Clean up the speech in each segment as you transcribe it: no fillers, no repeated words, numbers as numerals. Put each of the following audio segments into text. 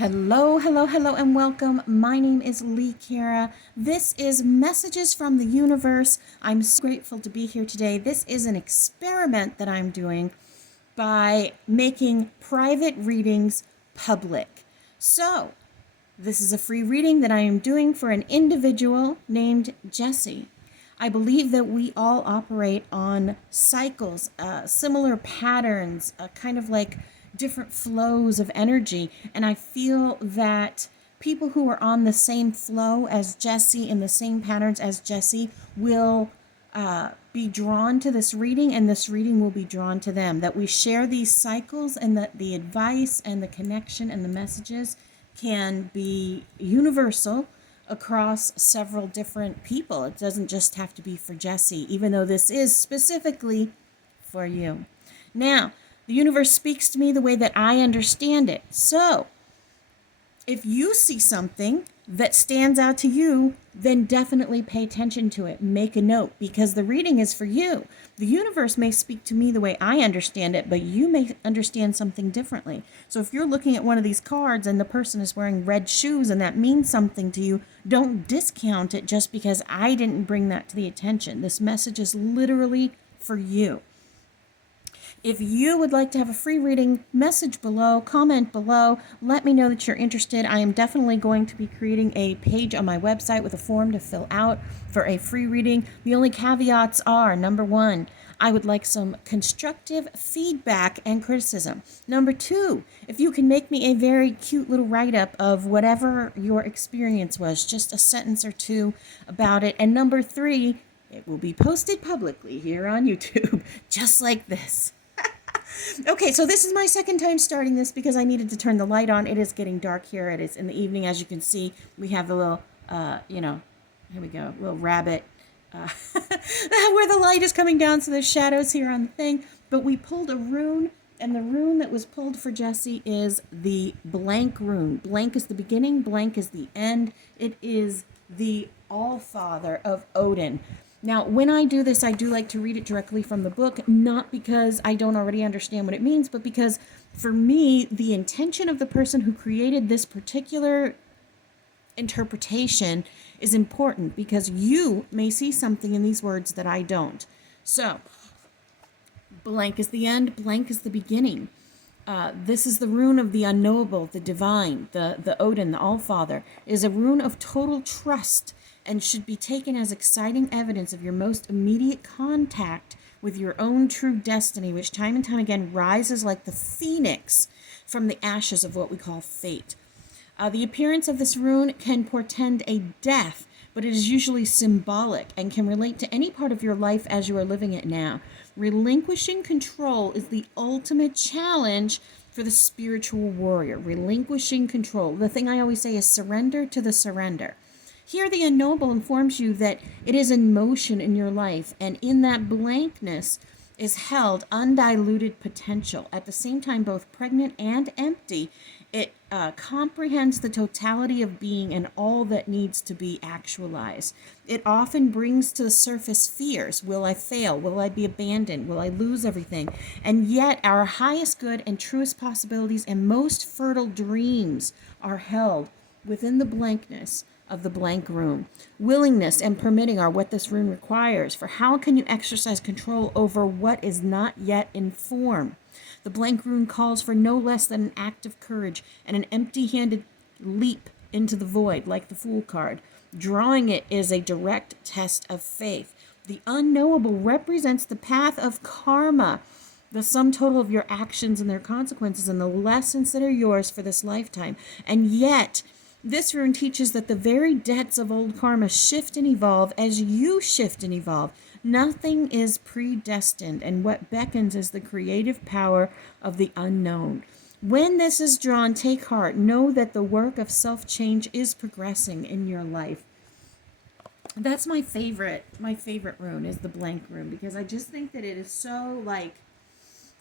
Hello, hello, hello, and welcome. My name is Lee Kara. This is Messages from the Universe. I'm so grateful to be here today. This is an experiment that I'm doing by making private readings public. So, this is a free reading that I am doing for an individual named Jesyee. I believe that we all operate on cycles, similar patterns, kind of like different flows of energy. And I feel that people who are on the same flow as Jesyee, and the same patterns as Jesyee, will be drawn to this reading, and this reading will be drawn to them. That we share these cycles, and that the advice and the connection and the messages can be universal across several different people. It doesn't just have to be for Jesyee, even though this is specifically for you. Now, the universe speaks to me the way that I understand it. So, if you see something that stands out to you, then definitely pay attention to it. Make a note, because the reading is for you. The universe may speak to me the way I understand it, but you may understand something differently. So if you're looking at one of these cards and the person is wearing red shoes and that means something to you, don't discount it just because I didn't bring that to the attention. This message is literally for you. If you would like to have a free reading, message below, comment below, let me know that you're interested. I am definitely going to be creating a page on my website with a form to fill out for a free reading. The only caveats are, number one, I would like some constructive feedback and criticism. Number two, if you can make me a very cute little write-up of whatever your experience was, just a sentence or two about it. And number three, it will be posted publicly here on YouTube, just like this. Okay, so this is my second time starting this because I needed to turn the light on. It is getting dark here. It is in the evening. As you can see, we have the little, here we go, little rabbit, where the light is coming down, so there's shadows here on the thing. But we pulled a rune, and the rune that was pulled for Jesyee is the blank rune. Blank is the beginning, blank is the end. It is the All-Father of Odin. Now, when I do this, I do like to read it directly from the book, not because I don't already understand what it means, but because, for me, the intention of the person who created this particular interpretation is important, because you may see something in these words that I don't. So, blank is the end, blank is the beginning. This is the rune of the unknowable, the divine, the Odin, the All-Father. It is a rune of total trust, and should be taken as exciting evidence of your most immediate contact with your own true destiny, which time and time again rises like the phoenix from the ashes of what we call fate. The appearance of this rune can portend a death, but it is usually symbolic and can relate to any part of your life as you are living it now. Relinquishing control is the ultimate challenge for the spiritual warrior. Relinquishing control. The thing I always say is surrender to the surrender. Here, the unknowable informs you that it is in motion in your life, and in that blankness is held undiluted potential. At the same time, both pregnant and empty, it comprehends the totality of being and all that needs to be actualized. It often brings to the surface fears. Will I fail? Will I be abandoned? Will I lose everything? And yet, our highest good and truest possibilities and most fertile dreams are held within the blankness of the blank rune. Willingness and permitting are what this rune requires, for how can you exercise control over what is not yet in form? The blank rune calls for no less than an act of courage and an empty-handed leap into the void, like the Fool card. Drawing it is a direct test of faith. The unknowable represents the path of karma, the sum total of your actions and their consequences, and the lessons that are yours for this lifetime. And yet, this rune teaches that the very debts of old karma shift and evolve as you shift and evolve. Nothing is predestined, and what beckons is the creative power of the unknown. When this is drawn, take heart. Know that the work of self-change is progressing in your life. That's my favorite rune is the blank rune, because I just think that it is so,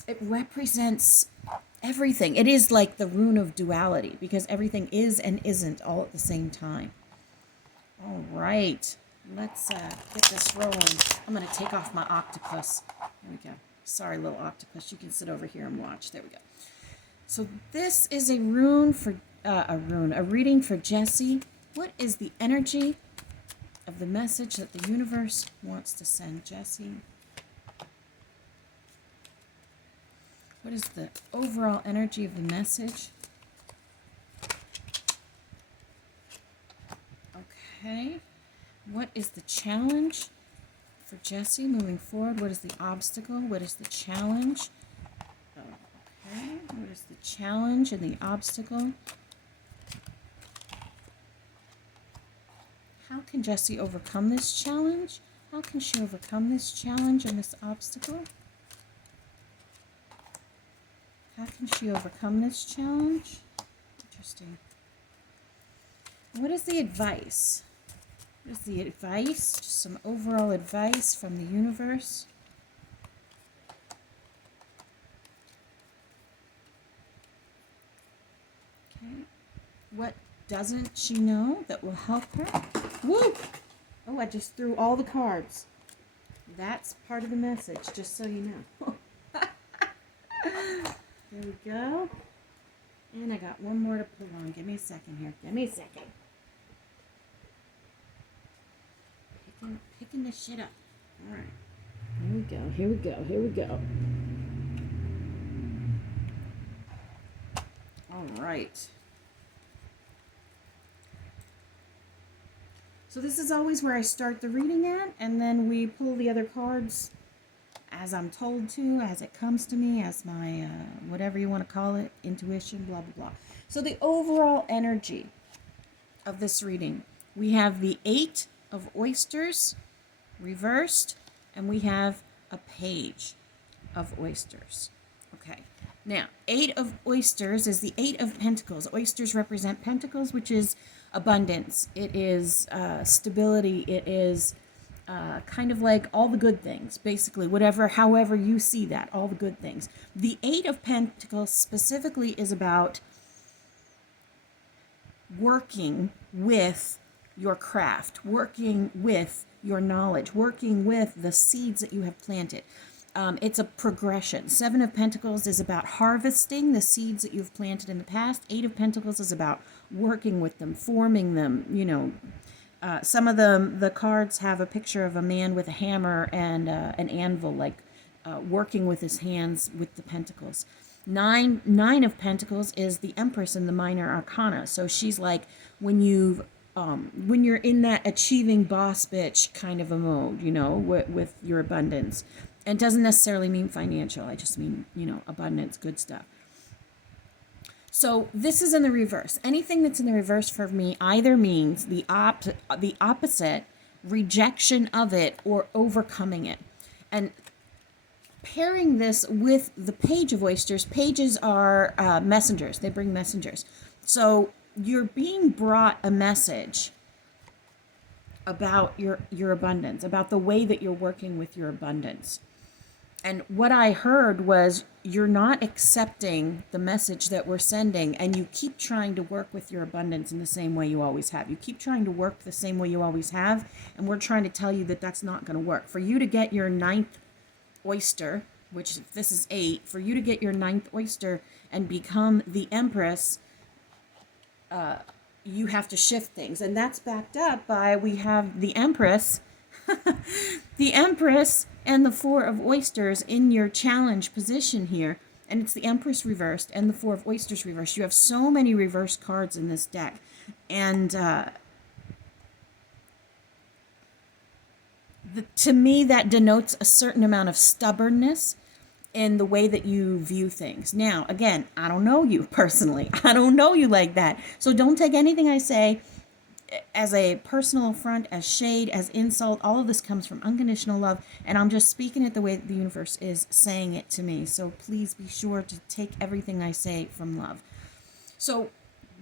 it represents everything. It is like the rune of duality, because everything is and isn't all at the same time. All right, let's get this rolling. I'm going to take off my octopus. There we go. Sorry, little octopus. You can sit over here and watch. There we go. So this is a rune for a reading for Jesyee. What is the energy of the message that the universe wants to send, Jesyee? What is the overall energy of the message? Okay. What is the challenge for Jesyee moving forward? What is the obstacle? What is the challenge? Okay. What is the challenge and the obstacle? How can Jesyee overcome this challenge? How can she overcome this challenge and this obstacle? How can she overcome this challenge? Interesting. What is the advice? What is the advice? Just some overall advice from the universe. Okay. What doesn't she know that will help her? Woo! Oh, I just threw all the cards. That's part of the message, just so you know. There we go. And I got one more to pull on. Give me a second here. Give me a second. Picking this shit up. All right. Here we go. Here we go. Here we go. All right. So this is always where I start the reading at, and then we pull the other cards as I'm told to, as it comes to me, as my, whatever you want to call it, intuition, blah, blah, blah. So the overall energy of this reading, we have the 8 of oysters reversed, and we have a page of oysters. Okay. Now, 8 of oysters is the 8 of pentacles. Oysters represent pentacles, which is abundance. It is stability. It is kind of like all the good things, basically, however you see that, all the good things. The 8 of pentacles specifically is about working with your craft, working with your knowledge, working with the seeds that you have planted. It's a progression. 7 of Pentacles is about harvesting the seeds that you've planted in the past. 8 of Pentacles is about working with them, forming them. You know, some of the cards have a picture of a man with a hammer and an anvil, like working with his hands with the pentacles. 9 of Pentacles is the Empress in the minor arcana. So she's like when you're in that achieving boss bitch kind of a mode, you know, with your abundance. And it doesn't necessarily mean financial. I just mean, you know, abundance, good stuff. So this is in the reverse. Anything that's in the reverse for me either means the opposite, rejection of it, or overcoming it. And pairing this with the Page of Oysters, pages are messengers. They bring messengers. So you're being brought a message about your abundance, about the way that you're working with your abundance. And what I heard was you're not accepting the message that we're sending, and you keep trying to work with your abundance in the same way you always have. You keep trying to work the same way you always have, and we're trying to tell you that that's not going to work. For you to get your 9th oyster, which this is 8, for you to get your 9th oyster and become the Empress, you have to shift things. And that's backed up by, we have the Empress, the Empress and the 4 of oysters in your challenge position here. And it's the Empress reversed and the 4 of oysters reversed. You have so many reverse cards in this deck. And to me, that denotes a certain amount of stubbornness in the way that you view things. Now, again, I don't know you personally. I don't know you like that. So don't take anything I say as a personal affront, as shade, as insult. All of this comes from unconditional love, and I'm just speaking it the way that the universe is saying it to me. So please be sure to take everything I say from love. So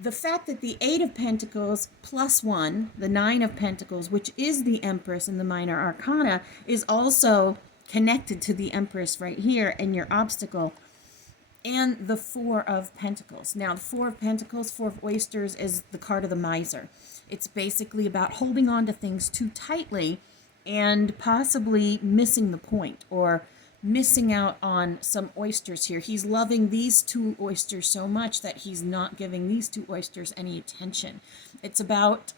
the fact that the 8 of Pentacles plus 1, the 9 of Pentacles, which is the Empress in the minor arcana, is also connected to the Empress right here and your obstacle, and the 4 of Pentacles. Now, the 4 of Pentacles, 4 of oysters, is the card of the miser. It's basically about holding on to things too tightly and possibly missing the point, or missing out on some oysters here. He's loving these two oysters so much that he's not giving these two oysters any attention. It's about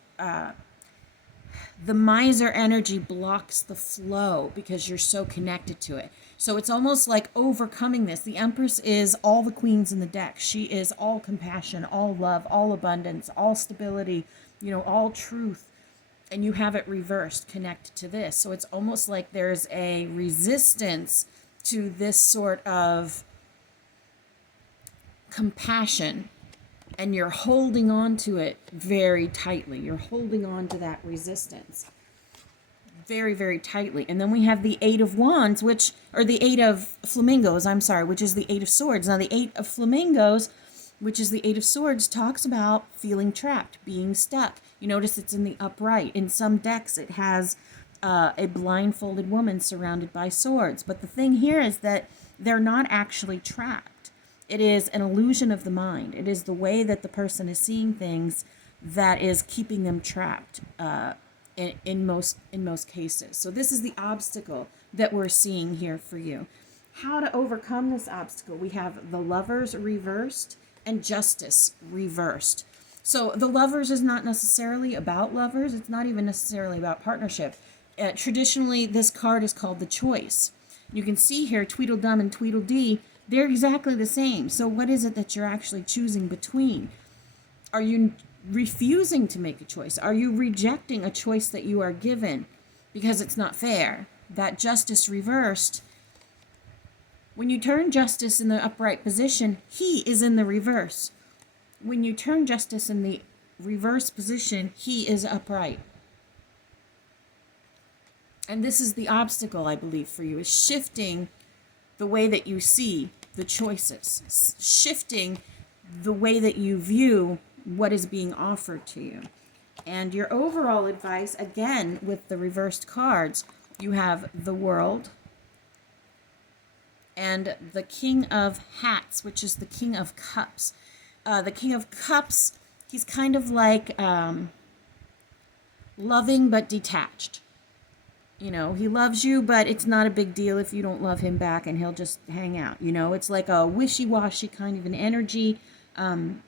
the miser energy blocks the flow because you're so connected to it. So it's almost like overcoming this. The Empress is all the queens in the deck. She is all compassion, all love, all abundance, all stability, all truth. And you have it reversed, connected to this. So it's almost like there's a resistance to this sort of compassion, and you're holding on to it very tightly. You're holding on to that resistance very, very tightly. And then we have the Eight of Wands, or the Eight of Flamingos, which is the Eight of Swords. Now, the Eight of Flamingos, which is the Eight of Swords, talks about feeling trapped, being stuck. You notice it's in the upright. In some decks, it has a blindfolded woman surrounded by swords. But the thing here is that they're not actually trapped. It is an illusion of the mind. It is the way that the person is seeing things that is keeping them trapped in most cases. So this is the obstacle that we're seeing here for you. How to overcome this obstacle? We have the Lovers reversed and Justice reversed. So the Lovers is not necessarily about lovers. It's not even necessarily about partnership. Traditionally, this card is called the Choice. You can see here Tweedledum and Tweedledee, they're exactly the same. So what is it that you're actually choosing between? Are you refusing to make a choice? Are you rejecting a choice that you are given because it's not fair? That Justice reversed, when you turn Justice in the upright position, he is in the reverse. When you turn Justice in the reverse position, he is upright. And this is the obstacle, I believe, for you, is shifting the way that you see the choices, shifting the way that you view what is being offered to you. And your overall advice, again, with the reversed cards, you have the World and the King of Hats, which is the King of Cups. The King of Cups, he's kind of like loving but detached. He loves you, but it's not a big deal if you don't love him back, and he'll just hang out. It's like a wishy-washy kind of an energy. One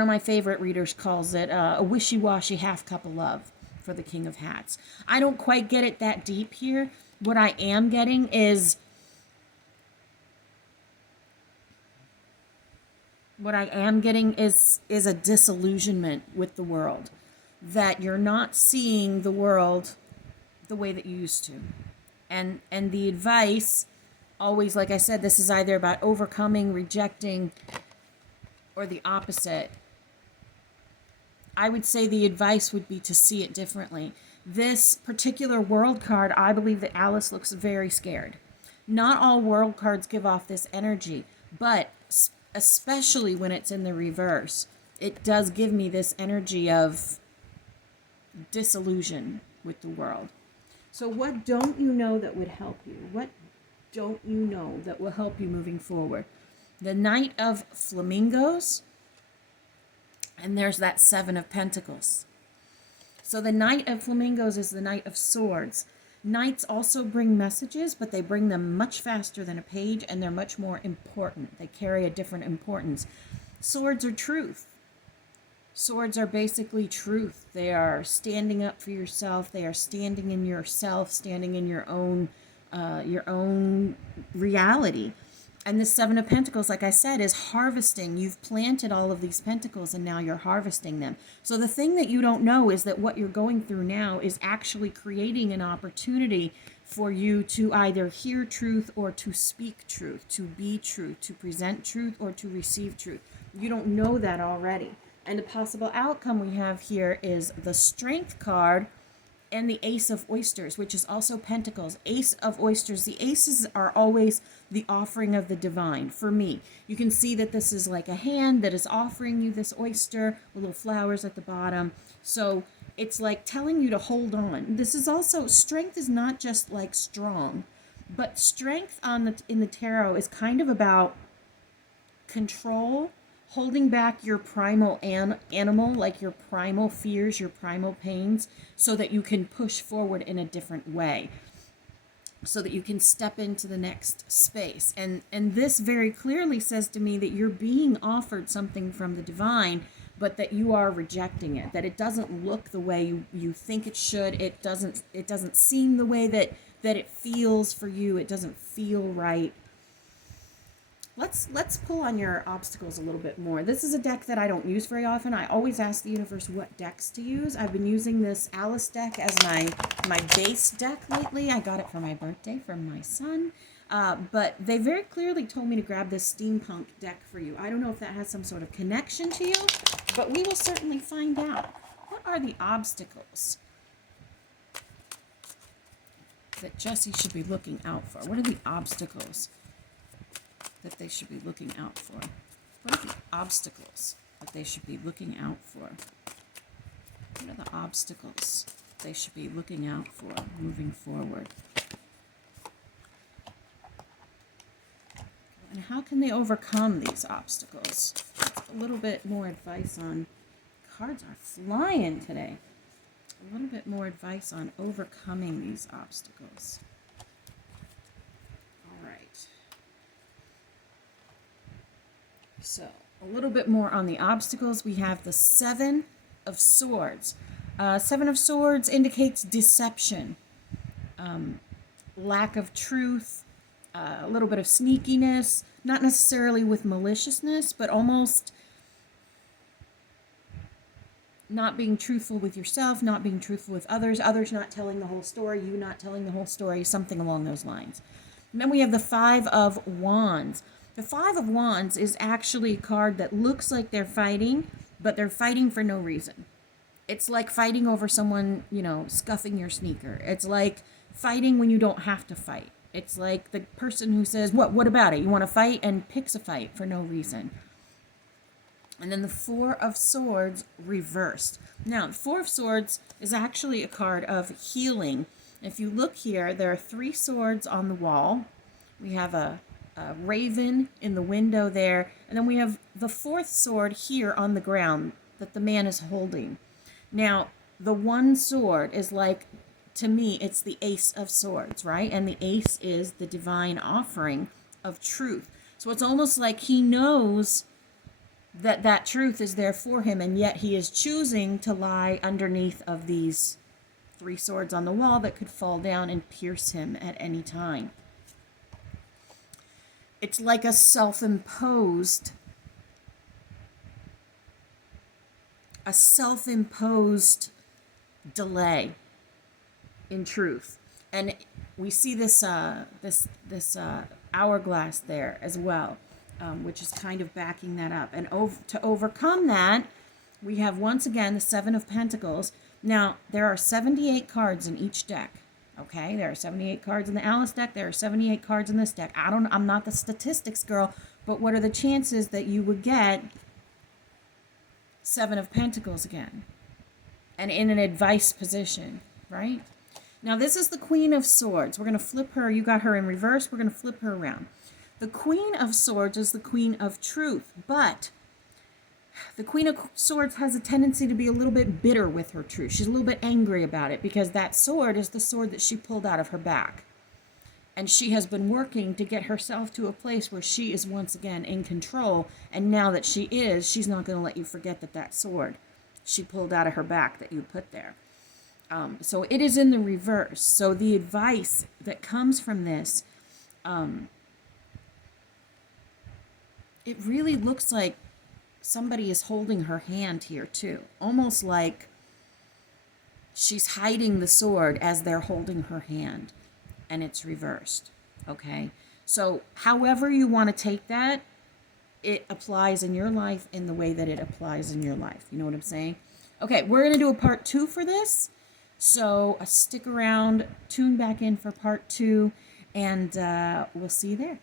of my favorite readers calls it a wishy-washy half cup of love for the King of Hats. I don't quite get it that deep here. What I am getting is a disillusionment with the world, that you're not seeing the world the way that you used to. And the advice, always, like I said, this is either about overcoming, rejecting, or the opposite. I would say the advice would be to see it differently. This particular World card, I believe that Alice looks very scared. Not all World cards give off this energy, but especially when it's in the reverse, it does give me this energy of disillusion with the world. So what don't you know that would help you? What don't you know that will help you moving forward? The Knight of Flamingos, and there's that Seven of Pentacles. So the Knight of Flamingos is the Knight of Swords. Knights also bring messages, but they bring them much faster than a page, and they're much more important. They carry a different importance. Swords are truth. Swords are basically truth. They are standing up for yourself. They are standing in yourself, standing in your own reality. And the Seven of Pentacles, like I said, is harvesting. You've planted all of these pentacles, and now you're harvesting them. So the thing that you don't know is that what you're going through now is actually creating an opportunity for you to either hear truth or to speak truth, to be truth, to present truth, or to receive truth. You don't know that already. And the possible outcome we have here is the Strength card and the Ace of Oysters, which is also Pentacles. Ace of Oysters. The aces are always the offering of the divine for me. You can see that this is like a hand that is offering you this oyster with little flowers at the bottom. So it's like telling you to hold on. This is also, strength is not just like strong, but strength in the tarot is kind of about control, holding back your primal animal, like your primal fears, your primal pains, so that you can push forward in a different way. so that you can step into the next space. And this very clearly says to me that you're being offered something from the divine, but that you are rejecting it, that it doesn't look the way you think it should. It doesn't seem the way that it feels for you. It doesn't feel right. Let's pull on your obstacles a little bit more. This is a deck that I don't use very often. I always ask the universe what decks to use. I've been using this Alice deck as my base deck lately. I got it for my birthday from my son. But they very clearly told me to grab this steampunk deck for you. I don't know if that has some sort of connection to you, but we will certainly find out. What are the obstacles that Jesyee should be looking out for? What are the obstacles that they should be looking out for? What are the obstacles that they should be looking out for? What are the obstacles they should be looking out for moving forward? And how can they overcome these obstacles? A little bit more advice on, cards are flying today. A little bit more advice on overcoming these obstacles. All right. So, a little bit more on the obstacles. We have the Seven of Swords. Seven of Swords indicates deception, lack of truth, a little bit of sneakiness, not necessarily with maliciousness, but almost not being truthful with yourself, not being truthful with others, others not telling the whole story, you not telling the whole story, something along those lines. And then we have the Five of Wands. The Five of Wands is actually a card that looks like they're fighting, but they're fighting for no reason. It's like fighting over someone, scuffing your sneaker. It's like fighting when you don't have to fight. It's like the person who says, what about it? You want to fight? And picks a fight for no reason. And then the Four of Swords reversed. Now, the Four of Swords is actually a card of healing. If you look here, there are 3 swords on the wall. We have a raven in the window there. And then we have the 4th sword here on the ground that the man is holding. Now, the one sword is like, to me, it's the Ace of Swords, right? And the Ace is the divine offering of truth. So it's almost like he knows that truth is there for him, and yet he is choosing to lie underneath of these 3 swords on the wall that could fall down and pierce him at any time. It's like a self-imposed delay in truth. And we see this hourglass there as well, which is kind of backing that up. And to overcome that, we have once again the Seven of Pentacles. Now, there are 78 cards in each deck. Okay, there are 78 cards in the Alice deck. There are 78 cards in this deck. I'm not the statistics girl, but what are the chances that you would get Seven of Pentacles again? And in an advice position, right? Now, this is the Queen of Swords. We're going to flip her. You got her in reverse. We're going to flip her around. The Queen of Swords is the Queen of Truth, but the Queen of Swords has a tendency to be a little bit bitter with her truth. She's a little bit angry about it because that sword is the sword that she pulled out of her back. And she has been working to get herself to a place where she is once again in control. And now that she is, she's not going to let you forget that sword she pulled out of her back that you put there. So it is in the reverse. So the advice that comes from this, it really looks like somebody is holding her hand here too. Almost like she's hiding the sword as they're holding her hand. And it's reversed. Okay? So however you want to take that, it applies in your life in the way that it applies in your life. You know what I'm saying? Okay, we're going to do a part 2 for this. So stick around, tune back in for part 2, and we'll see you there.